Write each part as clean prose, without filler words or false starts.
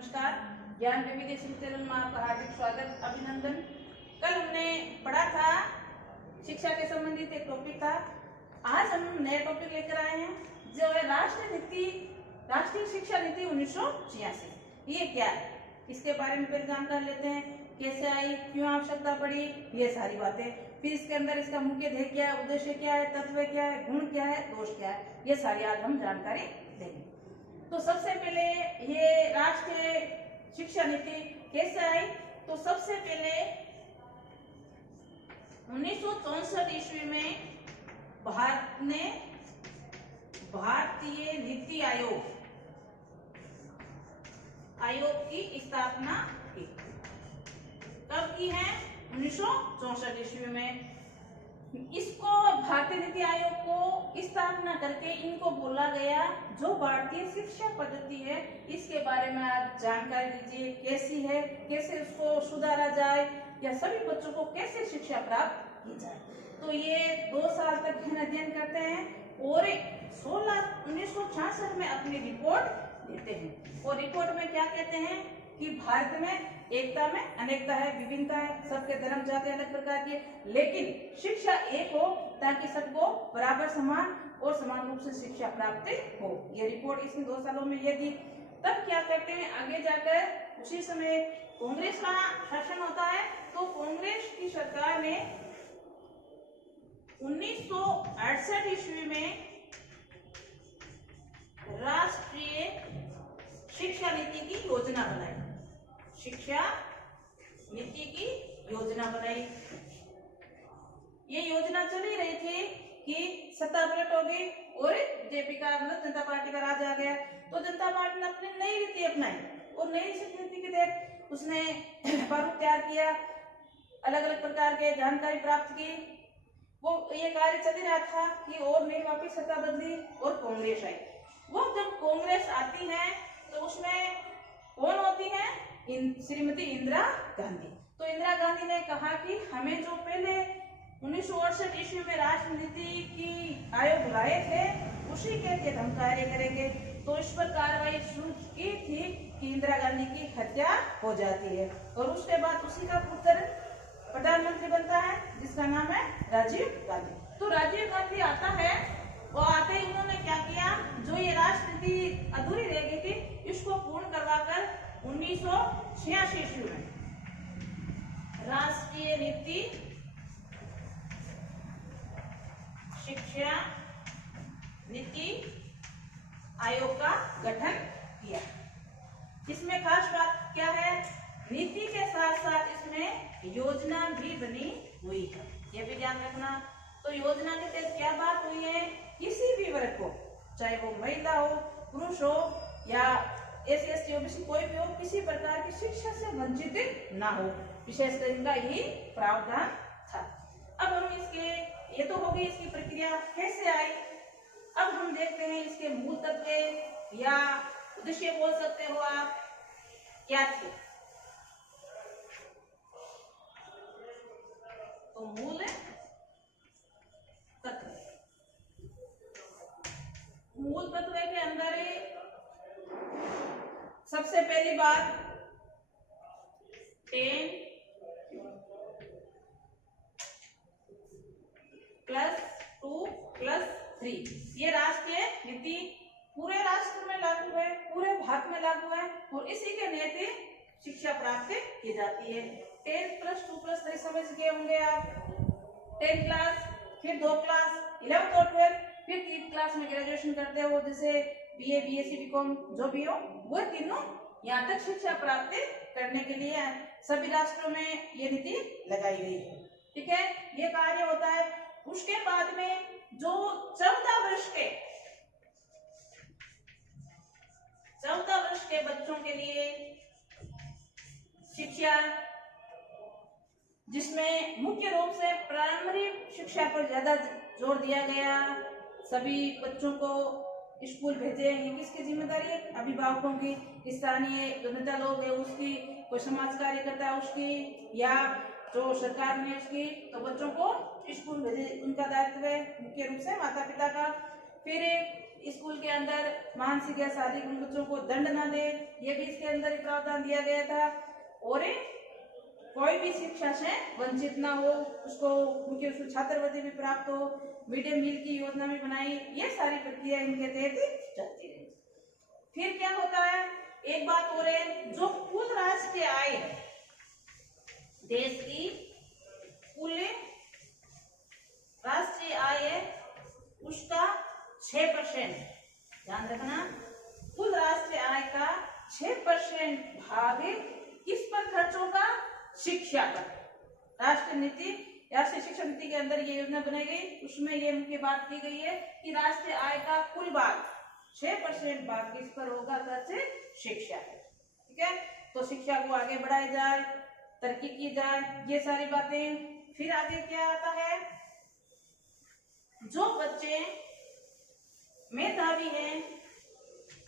नमस्कार। ज्ञान विविध चैनल में आपका हार्दिक स्वागत अभिनंदन। कल हमने पढ़ा था शिक्षा के संबंधित एक टॉपिक था। आज हम नया टॉपिक लेकर आए हैं जो है राष्ट्रीय शिक्षा नीति 1986। ये क्या है इसके बारे में पहले जानकारी लेते हैं। कैसे आई, क्यों आवश्यकता पड़ी, ये सारी बातें। फिर इसके अंदर इसका मुख्य ध्येय क्या है, उद्देश्य क्या है, तत्व क्या है, गुण क्या है, दोष क्या है, ये सारी आज हम जानकारी देंगे। तो सबसे पहले ये राष्ट्रीय शिक्षा नीति कैसे आई, तो सबसे पहले 1964 ईस्वी में भारत ने भारतीय नीति आयोग की स्थापना की। कब की है? 1964 ईस्वी में। इसको भारतीय नीति आयोग को स्थापना करके इनको बोला गया जो भारतीय शिक्षा पद्धति है इसके बारे में आप जानकारी दीजिए, कैसी है, कैसे उसको सुधारा जाए या सभी बच्चों को कैसे शिक्षा प्राप्त की जाए। तो ये 2 साल तक अध्ययन करते हैं और 1966 में अपनी रिपोर्ट देते हैं। और रिपोर्ट में क्या कहते हैं कि भारत में एकता में अनेकता है, विभिन्नता है, सबके धर्म जाति अलग प्रकार के, लेकिन शिक्षा एक हो ताकि सबको बराबर समान और समान रूप से शिक्षा प्राप्त हो। ये रिपोर्ट इसने 2 सालों में ये दी। तब क्या करते हैं, आगे जाकर उसी समय कांग्रेस का शासन होता है। तो कांग्रेस की सरकार ने 1968 ईस्वी में राष्ट्रीय शिक्षा नीति की योजना बनाई। शिक्षा नीति की योजना बनाई। ये योजना चल ही रही थी कि सत्ता पलट हो गई और बीजेपी का मतलब जनता पार्टी का राज आ गया। तो जनता पार्टी ने अपनी नई नीति अपनाई और नई शिक्षा नीति के तहत उसने प्रारूप तैयार किया, अलग अलग प्रकार के जानकारी प्राप्त की। वो ये कार्य चल ही रहा था कि और नई वापिस सत्ता बदली और कांग्रेस आई। वो जब कांग्रेस आती है तो उसमें कौन होती है? श्रीमती इंदिरा गांधी। तो इंदिरा गांधी ने कहा कि हमें जो पहले 1968 ईस्वी में राष्ट्रीय नीति की आयोग बुलाए थे उसी के तहत हम कार्य करेंगे। तो इस पर कार्रवाई शुरू की थी कि इंदिरा गांधी की हत्या हो जाती है और उसके बाद उसी का पुत्र प्रधानमंत्री बनता है जिसका नाम है राजीव गांधी। तो राजीव गांधी आता है और आते ही उन्होंने क्या किया, जो ये राष्ट्रीय नीति अधूरी रह गई थी इसको पूर्ण करवाकर 1986 ईस्वी में राष्ट्रीय नीति शिक्षा नीति आयोग का गठन किया। इसमें खास बात क्या है, नीति के साथ साथ इसमें योजना भी बनी हुई है, ये भी ध्यान रखना। तो योजना के तहत क्या बात हुई है, किसी भी वर्ग को, चाहे वो महिला हो, पुरुष हो या SC ST OBC कोई भी हो, किसी प्रकार की शिक्षा से वंचित ना हो, विशेषकर इनका यही प्रावधान था। अब हम ये तो हो गई इसकी प्रक्रिया कैसे आई। अब हम देखते हैं इसके मूल तत्व या उद्देश्य बोल सकते हो आप क्या थे। तो मूल तत्व के अंदर सबसे पहली बात 10+2+3 ये राष्ट्रीय नीति पूरे राष्ट्र में लागू है, पूरे भारत में लागू है और इसी के नियत शिक्षा प्राप्त की जाती है। 10+2+3 समझ गए होंगे आप। 10 क्लास, फिर 2 क्लास 11 और 12, फिर 3 क्लास में ग्रेजुएशन करते हो, जैसे BA BSc BCom जो भी हो, वो तीनों यहाँ तक शिक्षा प्राप्त करने के लिए सभी राष्ट्रों में ये नीति लगाई गई है। ठीक है, ये कार्य होता है। उसके बाद में जो 14 वर्ष के बच्चों के लिए शिक्षा, जिसमें मुख्य रूप से प्राइमरी शिक्षा पर ज्यादा जोर दिया गया, सभी बच्चों को स्कूल भेजे, ये किसकी जिम्मेदारी है? अभिभावकों की, स्थानीय जो नेता लोग है उसकी, कोई समाज कार्यकर्ता है उसकी, या जो सरकार ने उसकी। तो बच्चों को स्कूल भेजे उनका दायित्व है मुख्य रूप से माता पिता का। फिर स्कूल के अंदर मानसिक या शारीरिक उन बच्चों को दंड ना दे, ये भी इसके अंदर एक प्रावधान दिया गया था। और कोई भी शिक्षा से वंचित ना हो, उसको मुख्य रूप से छात्रवृत्ति भी प्राप्त हो, मिड डे मील की योजना भी बनाई, ये सारी प्रक्रिया इनके तहत चलती रही। फिर क्या होता है, एक बात और है, जो कुल राष्ट्रीय आय, देश की कुल राष्ट्रीय आय है उसका 6%, ध्यान रखना, कुल राष्ट्रीय आय का 6% भाग किस पर खर्च होगा, शिक्षा पर। राष्ट्रीय शिक्षा नीति के अंदर ये योजना बनाई गई, उसमें ये मुख्य बात की गई है कि राष्ट्रीय आय का कुल भाग 6% भाग किस पर होगा, खर्च शिक्षा पर। ठीक है, तो शिक्षा को आगे बढ़ाया जाए, तरक्की की जाए, ये सारी बातें। फिर आगे क्या आता है, जो बच्चे मेधावी हैं,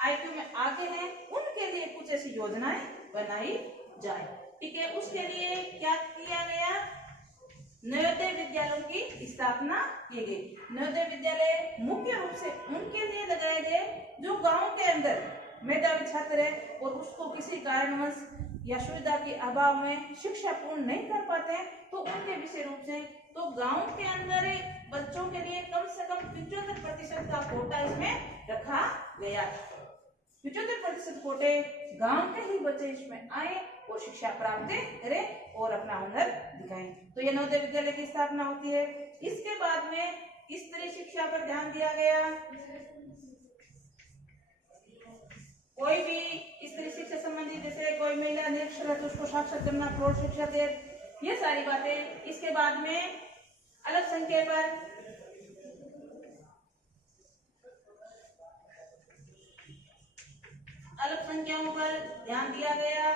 आईक्यू में आगे हैं, उनके लिए कुछ ऐसी योजनाएं बनाई जाए। ठीक है, उसके लिए क्या किया गया, नवोदय विद्यालयों की स्थापना की गई। नवोदय विद्यालय मुख्य रूप से उनके लिए लगाए गए जो गांव के अंदर मेधावी छात्र है और उसको किसी कारणवश या सुविधा के अभाव में शिक्षा पूर्ण नहीं कर पाते हैं, तो उनके विशेष रूप से तो गांव के अंदर बच्चों के लिए कम से कम 75% का कोटा इसमें रखा गया। 75% कोटे गांव के ही बच्चे इसमें आए और शिक्षा प्राप्त करें और अपना हुनर दिखाएं। तो ये नवोदय विद्यालय की स्थापना होती है। इसके बाद में स्त्री शिक्षा पर ध्यान दिया गया। कोई भी स्त्री शिक्षा संबंधी, जैसे कोई महिला निरक्षर है तो उसको साक्षर करना, प्रौढ़ शिक्षा दे, ये सारी बातें। इसके बाद में अल्पसंख्यक पर अल्पसंख्यकों पर ध्यान दिया गया।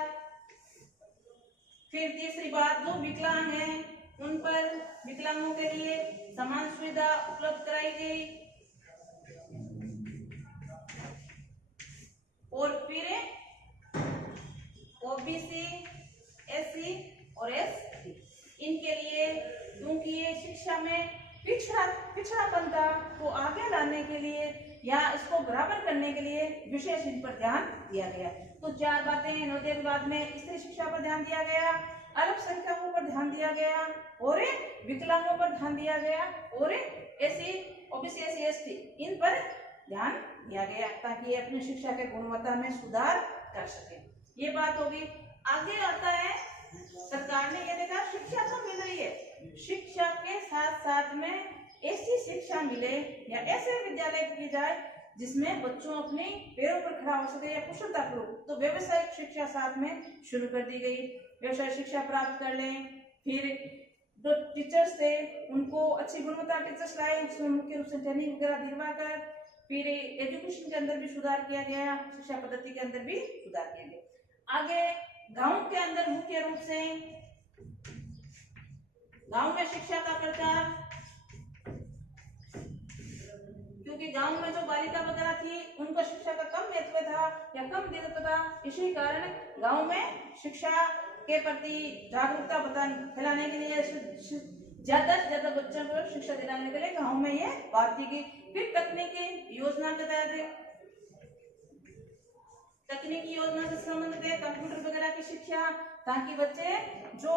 फिर तीसरी बात, जो विकलांग हैं उन पर, विकलांगों के लिए समान सुविधा उपलब्ध कराई गई। और फिर ओबीसी, एससी और एसटी, इनके लिए, क्योंकि ये शिक्षा में पिछड़ापन था, तो आगे लाने के लिए या इसको बराबर करने के लिए विशेष इन पर ध्यान दिया गया। तो चार बातें, नवोदय के बाद में स्त्री शिक्षा पर ध्यान दिया गया, अल्पसंख्यकों पर ध्यान दिया गया और विकलांगों पर ध्यान दिया गया और एससी, ओबीसी, एससी, एसटी, इन पर ध्यान दिया गया ताकि ये अपनी शिक्षा के गुणवत्ता में सुधार कर सके। ये बात होगी। आगे आता है, सरकार ने ये देखा शिक्षा तो मिल रही है, शिक्षा के साथ साथ में ऐसी शिक्षा मिले या ऐसे विद्यालय की जाए जिसमें बच्चों अपने पैरों पर खड़ा हो सके या कुशलता पूर्वक। तो व्यवसायिक शिक्षा साथ में शुरू कर दी गई, व्यवसायिक शिक्षा प्राप्त कर लें। फिर जो टीचर्स थे उनको अच्छी गुणवत्ता टीचर्स लाए, उसमें मुख्य रूप से ट्रेनिंग वगैरह दिलवा कर फिर एजुकेशन के अंदर भी सुधार किया गया, शिक्षा पद्धति के अंदर भी सुधार किया गया। आगे गांव के अंदर मुख्य रूप से गांव में शिक्षा का प्रचार, क्योंकि गांव में जो बालिका वगैरह थी उनको शिक्षा का कम महत्व था या कम महत्व था, इसी कारण गांव में शिक्षा के प्रति जागरूकता फैलाने के लिए, ज्यादा से ज्यादा बच्चों को शिक्षा दिलाने के लिए गांव में ये बात की गई। फिर तकनीकी योजना के तहत, तकनीकी योजना से संबंधित है कंप्यूटर वगैरह की शिक्षा, ताकि बच्चे जो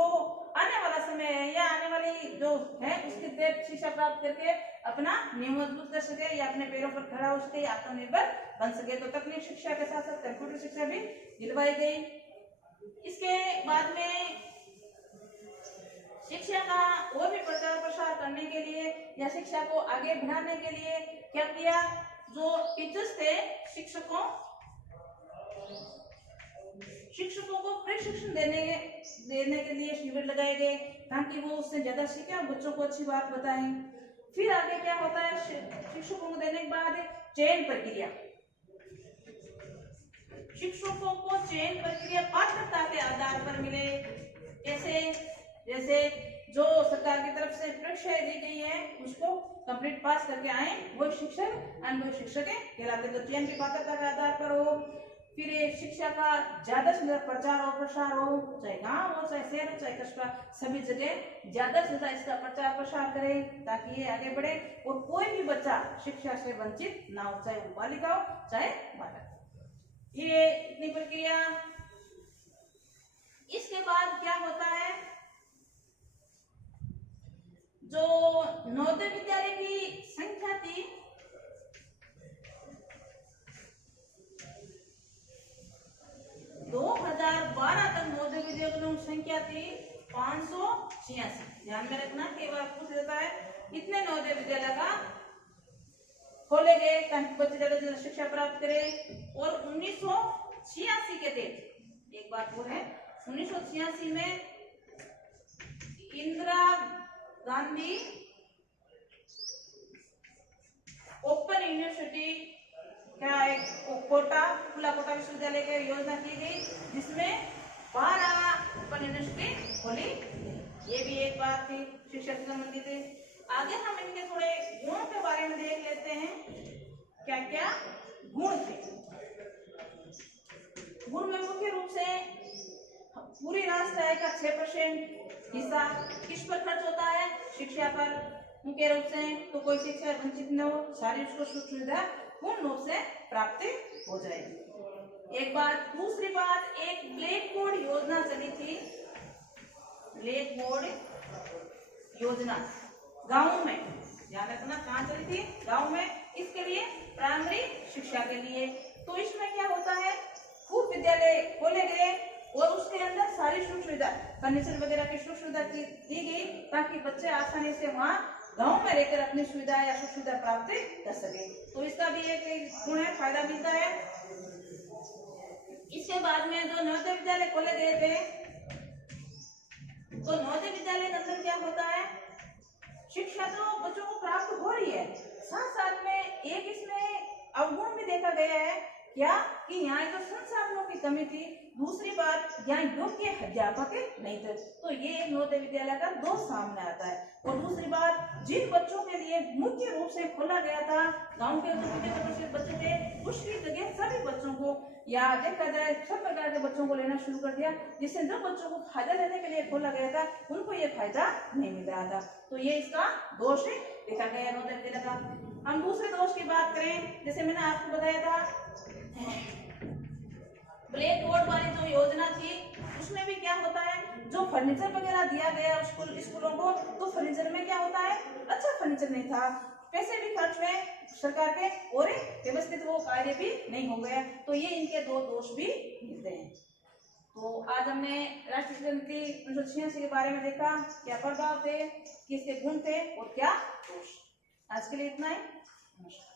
आने वाला समय है या आने वाली जो है उसकी तहत शिक्षा प्राप्त करके अपना नींव मजबूत कर सके या अपने पैरों पर खड़ा हो सके या आत्मनिर्भर बन सके। तो तकनीक शिक्षा के साथ साथ कंप्यूटर शिक्षा भी दिलवाई गई। इसके बाद में शिक्षा का और भी प्रचार प्रसार करने के लिए या शिक्षा को आगे बढ़ाने के लिए क्या किया, जो टीचर्स थे, शिक्षकों को प्रशिक्षण देने के लिए शिविर लगाए गए ताकि वो उससे ज्यादा सीखे और बच्चों को अच्छी बात बताएं। फिर आगे क्या होता है, शिक्षकों को देने के बाद चयन प्रक्रिया, शिक्षकों को चयन प्रक्रिया पात्रता के आधार पर मिले। जैसे जो सरकार की तरफ से परीक्षाएं दी गई है उसको कंप्लीट पास करके आए वो शिक्षक अनुभवी शिक्षक कहलाते। तो चयन की पात्रता के आधार पर हो। फिर ये शिक्षा का ज्यादा से ज्यादा प्रचार और प्रसार हो, चाहे गांव हो चाहे शहर हो चाहे कस्बा, सभी जगह ज्यादा से ज्यादा इसका प्रचार प्रसार करें ताकि ये आगे बढ़े और कोई भी बच्चा शिक्षा से वंचित ना हो, चाहे वो बालिका हो चाहे बालक। ये इतनी प्रक्रिया। इसके बाद क्या होता है, जो नवोदय विद्यालय की संख्या थी 2012 तक नवोदय विद्यालयों की संख्या थी 586। ध्यान में रखना, कई बार पूछ लेता है कितने नवोदय विद्यालय का खोले गए ताकि बच्चे ज्यादा से ज्यादा शिक्षा प्राप्त करें। और 1986 के थे, एक बात वो है 1986 में इंदिरा गांधी ओपन यूनिवर्सिटी क्या एक कोटा, खुला कोटा विश्वविद्यालय की योजना की गई जिसमें 12 ओपन यूनिवर्सिटी खोली। ये भी एक बात थी शिक्षा से संबंधित है। आगे हम इनके थोड़े गुणों के बारे में देख लेते हैं, क्या क्या गुण थे। गुण में मुख्य रूप से पूरी राष्ट्र आय का 6% हिस्सा किस पर खर्च होता है, शिक्षा पर मुख्य रूप से। तो कोई शिक्षा वंचित न हो, सारी उसको सुख सुविधा पूर्ण रूप से प्राप्त हो जाएगी। एक बात। दूसरी बात, एक ब्लैक बोर्ड योजना चली थी, ब्लैक बोर्ड योजना गांव में, ध्यान रखना कहाँ चली थी, गांव में। इसके लिए प्राइमरी शिक्षा के लिए। तो इसमें क्या होता है, खूब विद्यालय खोले गए और उसके अंदर सारी सुख सुविधा, फर्नीचर वगैरह की सुख सुविधा दी गई ताकि बच्चे आसानी से वहाँ गांव में रहकर अपनी सुविधा या सुख सुविधा प्राप्त कर सके। तो इसका भी एक गुण है, फायदा मिलता है। इसके बाद में जो नवोदय विद्यालय खोले गए थे, तो नवोदय विद्यालय के अंदर क्या होता है, शिक्षा तो बच्चों को प्राप्त हो रही है, साथ साथ में एक इसमें अवगुण भी देखा गया है क्या कि यहाँ जो संसाधनों की कमी थी, दूसरी बात यहाँ योग्य अध्यापक नहीं थे। तो ये नवोदय विद्यालय का दोष सामने आता है। और दूसरी बात, जिन बच्चों के लिए मुख्य रूप से खोला गया था, गांव के जो बच्चे थे उसकी जगह सभी बच्चों को या देखा जाए सब प्रकार के बच्चों को लेना शुरू कर दिया, जिससे जो बच्चों को फायदा लेने के लिए खोला गया था उनको ये फायदा नहीं मिल रहा था। तो ये इसका दोष देखा गया नवोदय विद्यालय का। हम दूसरे दोष की बात करें, जैसे मैंने आपको बताया था ब्लैक बोर्ड वाली जो योजना थी उसमें भी क्या होता है, जो फर्नीचर वगैरह दिया गया स्कूलों को, तो फर्नीचर में क्या होता है, अच्छा फर्नीचर नहीं था, पैसे भी खर्च हुए सरकार के और व्यवस्थित वो कार्य भी नहीं हो गया। तो ये इनके दो दोष भी मिलते हैं। तो आज हमने राष्ट्रीय शिक्षा नीति 1986 के बारे में देखा, क्या प्रभाव थे, किसके गुण थे और क्या दोष। आज के लिए इतना ही। नमस्कार।